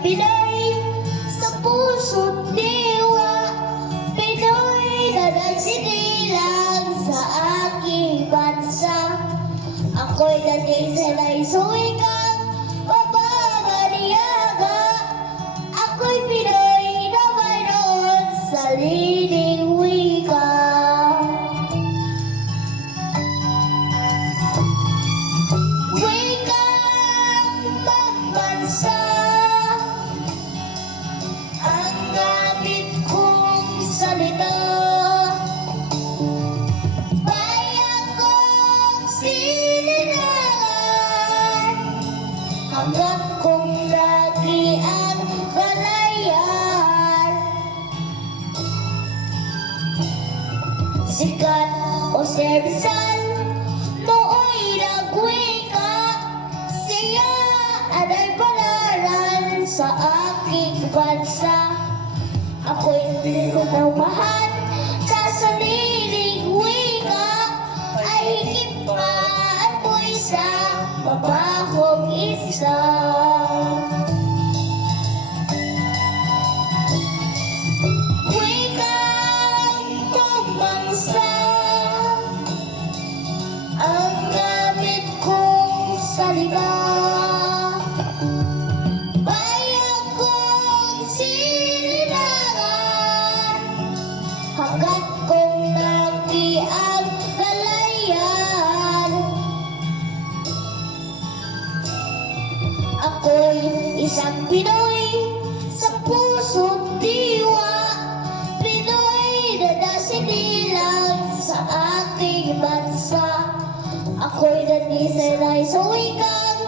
Pinoy sa puso't diwa, Pinoy na nagsinilang sa aking bansa. Ako'y dating sanay sa wikang mapapaniyaga. Ako'y Pinoy na mayroon sariling wika. Wikang pambansa ang gamit kong salita. Bayan kong sinilangan hanggang kong lagi ang kalayan. Sikat o serbisan, nooy nagwika, siya ay palaran sa aking bansa. Ako'y pinagmamahal sa sariling wika, ay higit pa ako'y sa mabahong isa. Wikang pambansa ang gamit kong salita. Bayan kong sinilangan hanggat kong lagi ang kalayan. Ako'y isang Pinoy sa puso't diwa, Pinoy na nasinilang sa aking bansa. Ako'y nanisanay sa wikang